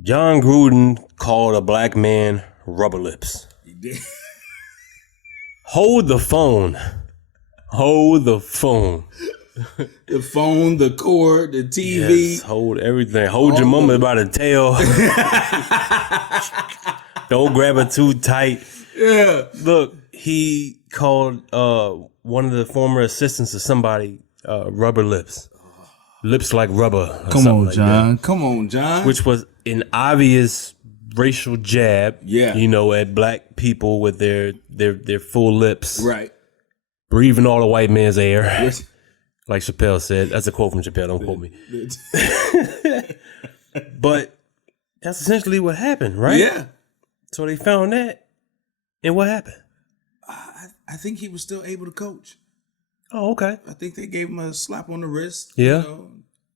John Gruden called a black man rubber lips. He did. Hold the phone. Hold the phone. The phone, the cord, the TV. Yes, hold everything. Hold your mama by the tail. Don't grab her too tight. Yeah. Look, he called one of the former assistants of somebody rubber lips. Lips like rubber. Come on, John. Come on, John. Which was an obvious racial jab. Yeah. At black people with their full lips. Right. Breathing all the white man's air. Yes. Like Chappelle said. That's a quote from Chappelle. Don't quote me. But that's essentially what happened, right? Yeah. So they found that. And what happened? I think he was still able to coach. Oh, okay. I think they gave him a slap on the wrist. Yeah.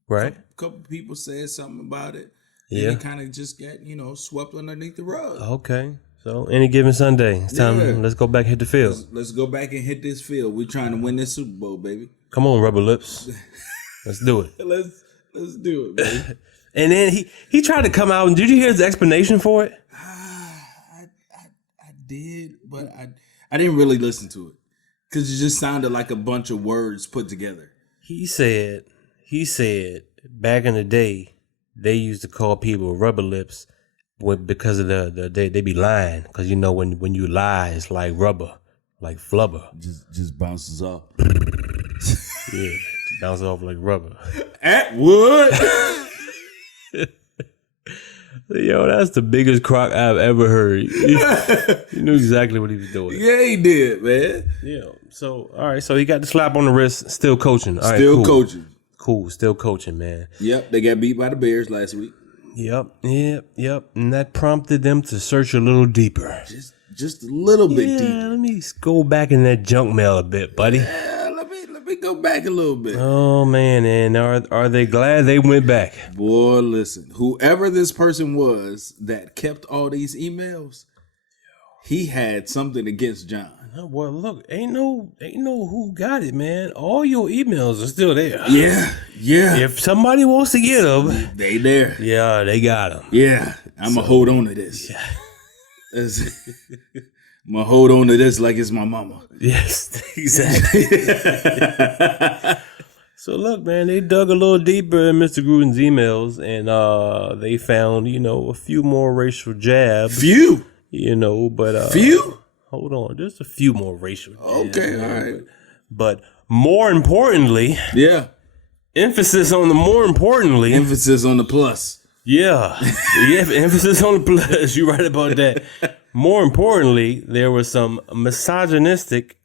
Right. A couple people said something about it. Yeah. And he kind of just got, swept underneath the rug. Okay. So any given Sunday, it's time. Yeah. Let's go back and hit the field. Let's go back and hit this field. We're trying to win this Super Bowl, baby. Come on, rubber lips. Let's do it. Let's do it, baby. And then he tried to come out, and did you hear his explanation for it? I did, but I didn't really listen to it because it just sounded like a bunch of words put together. He said back in the day they used to call people rubber lips because of they be lying, because when you lie it's like rubber, like flubber. Just bounces off. Yeah, it bounces off like rubber. Atwood. Yo, that's the biggest crock I've ever heard. He knew exactly what he was doing. Yeah, he did, man. Yeah. So, all right. So he got the slap on the wrist. Still coaching. All right, Still cool. coaching. Cool. Still coaching, man. Yep. They got beat by the Bears last week. Yep. And that prompted them to search a little deeper. Just a little bit deeper. Let me go back in that junk mail a bit, buddy. Yeah, let me go back a little bit. Oh man, and are they glad they went back? Boy, listen. Whoever this person was that kept all these emails, he had something against John. Well, look, ain't no who got it, man. All your emails are still there. Yeah. If somebody wants to get them, They there. yeah, they got them. Yeah, I'm going to hold on to this. Yeah. I'm going to hold on to this like it's my mama. Yes, exactly. So look, man, they dug a little deeper in Mr. Gruden's emails, and they found, a few more racial jabs. Few? But Few? Hold on, just a few more racial jabs. Okay, all right. But more importantly, Yeah. emphasis on the more importantly. Emphasis on the plus. Yeah, emphasis on the plus. You're right about that. More importantly, there was some misogynistic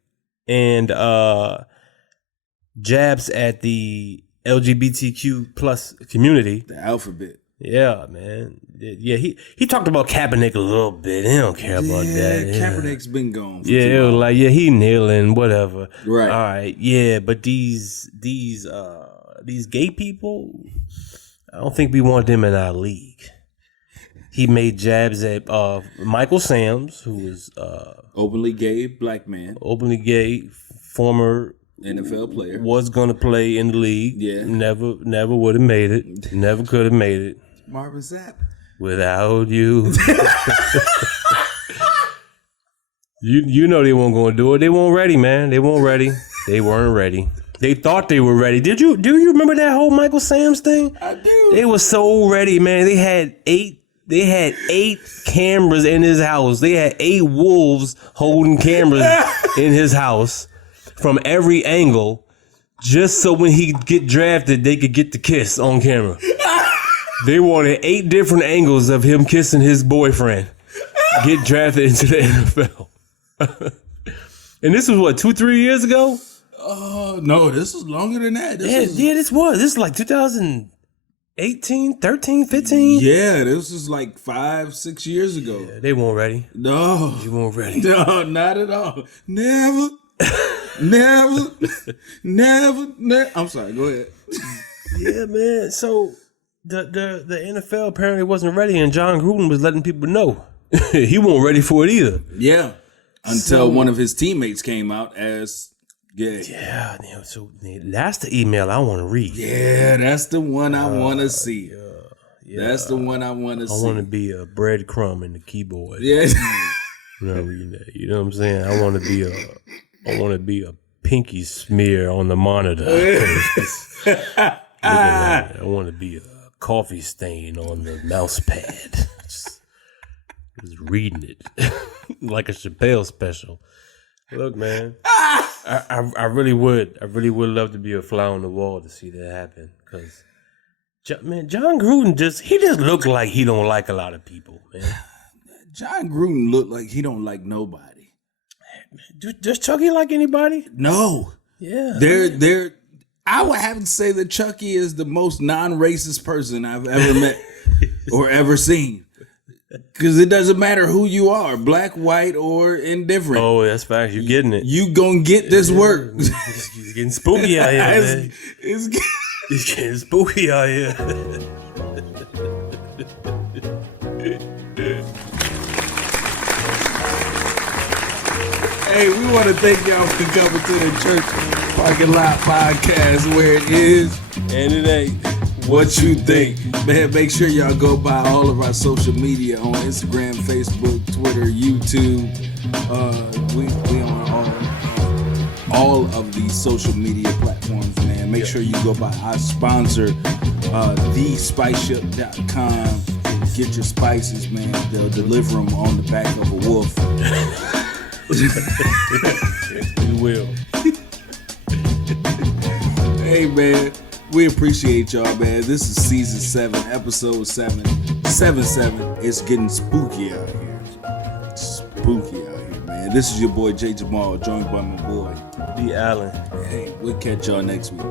and jabs at the LGBTQ plus community. The alphabet. Yeah, man. Yeah, he talked about Kaepernick a little bit. He don't care about that. Yeah. Kaepernick's been gone. For Yeah, too it was long. like, he kneeling, whatever. Right. All right. Yeah, but these gay people, I don't think we want them in our league. He made jabs at Michael Sams, who was Openly gay black man, openly gay, former NFL player. was gonna play in the league. Yeah. Never would have made it. Never could have made it Marvin Sapp. without you. You know they weren't gonna do it. They weren't ready, man. They weren't ready. They weren't ready. They thought they were ready. Do you remember that whole Michael Sams thing? I do. They were so ready, man. They had 8 They had 8 cameras in his house. They had 8 wolves holding cameras in his house from every angle, just so when he get drafted, they could get the kiss on camera. They wanted 8 different angles of him kissing his boyfriend. Get drafted into the NFL. And this was what, 2-3 years ago? No, this is longer than that. This is like 2018, 13, 15. Yeah, this is like 5-6 years ago. Yeah, they weren't ready. No, They weren't ready. no, not at all. Never, never, never. I'm sorry. Go ahead. Yeah, man. So the NFL apparently wasn't ready, and John Gruden was letting people know he wasn't ready for it either. Yeah, until one of his teammates came out as gay. Yeah, so that's the email I want to read. Yeah, that's the one I want to see. Yeah. That's the one I want to see. I want to be a breadcrumb in the keyboard. Yeah. You know what I'm saying? I want to be a pinky smear on the monitor. I want to be a coffee stain on the mouse pad. Just reading it like a Chappelle special. Look, man, I really would love to be a fly on the wall to see that happen. Cause, John Gruden just look like he don't like a lot of people, man. John Gruden looked like he don't like nobody. Does Chucky like anybody? No. Yeah. I would have to say that Chucky is the most non-racist person I've ever met or ever seen. Because it doesn't matter who you are, black, white, or indifferent. Oh, that's facts. You're getting it. You gonna get this work. He's getting spooky out here, man. He's getting spooky out here. Hey, we want to thank y'all for coming to the Church Parking Lot Podcast, where it is And it ain't what you think. Man, make sure y'all go by all of our social media on Instagram, Facebook, Twitter, YouTube. We on all of these social media platforms, man. Make sure you go by our sponsor, thespiceship.com. Get your spices, man. They'll deliver them on the back of a wolf. we will. Hey, man. We appreciate y'all, man. This is season 7, episode 7. 7-7. It's getting spooky out here. Spooky out here, man. This is your boy Jay Jamal, joined by my boy D. Allen. Hey, we'll catch y'all next week.